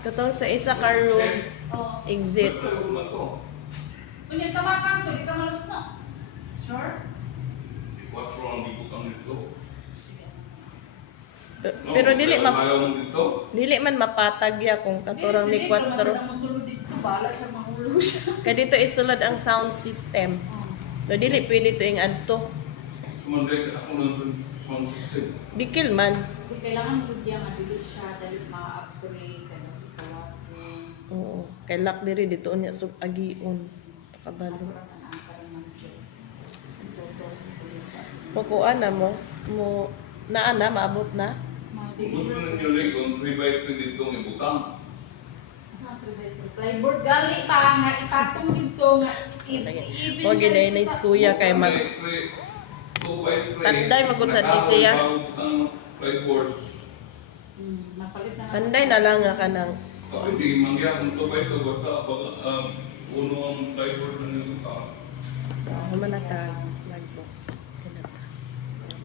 Katong sa isa ka room, Oh. exit. Kunya tamakang to, di ka malos no. Sure? Pero dili man mapatag ya kung katurang ni 4. Sige, musulod dito, bala siya mahulog siya. Kaya dito isulod ang sound system. So dili pwede to ing adto. Bikil man. Di kailangan budya nga dili siya dali ma-upgrade kana si kawapon. Oo. Kay lock diri dito unya sub agiun. Kabalo. Pukuan na mo naa na maabot na. Plyboard gali pa nga ipatong dito nga O giday na kuya kay mag tanday magud sa siya. Napalit na. Tanday na lang nga kanang Hindi mangyayang to ba ito basta uno ang plyboard na nito. so humanatag.